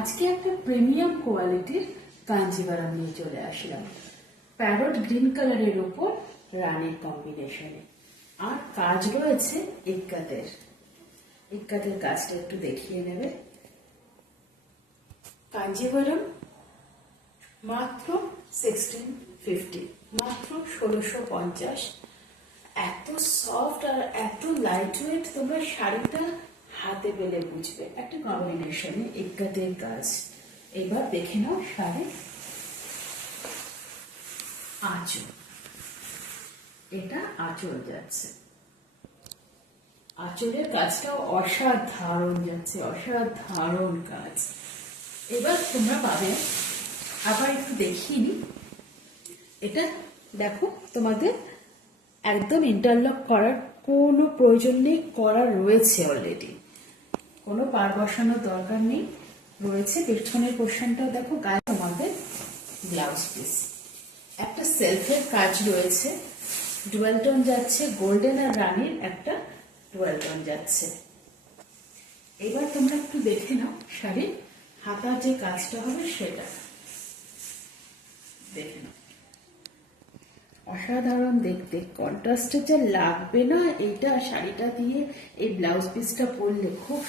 আজকে একটা প্রিমিয়াম কোয়ালিটির কাঞ্জিভারাম নিয়ে চলে আসলাম। প্যারট গ্রিন কালারের উপর রানীর কম্বিনেশনে, আর কাজ রয়েছে ইক্কাতের। ইক্কাতের কাজটা একটু দেখিয়ে নেবে। কাঞ্জিভারাম মাত্র 1650, মাত্র 1650। এত সফট আর এত লাইট ওয়েট, তোমরা শাড়িটা হাতে পেলে বুঝবে। একটা কম্বিনেশনে ইক্কাতের কাজ। এবার দেখে নাও শাড়ি আঁচল। এটা আঁচল যাচ্ছে, আঁচলের কাজটাও অসাধারণ যাচ্ছে, অসাধারণ কাজ। এবার তোমরা পাবে, আবার একটু দেখিয়ে নি। এটা দেখো, তোমাদের একদম ইন্টারলক করার কোনো প্রয়োজন নেই, করা রয়েছে অলরেডি, কোনো পার বসানোর দরকার নেই। রয়েছে পেছনের পোর্শনটাও দেখো, গায়ে তোমাদের ব্লাউজ পিস, একটা সেলফের কাজ রয়েছে, ডুয়াল টোন যাচ্ছে, গোল্ডেন আর রানীর একটা ডুয়াল টোন যাচ্ছে। এবার তোমরা একটু দেখে নাও শাড়ির হাতার যে কাজটা হবে সেটা দেখে নাও। অসাধারণ দেখতে, কন্ট্রাস্টে যা লাগবে না এইটা শাড়িটা দিয়ে, এই ব্লাউজ পিসটা পরলে খুব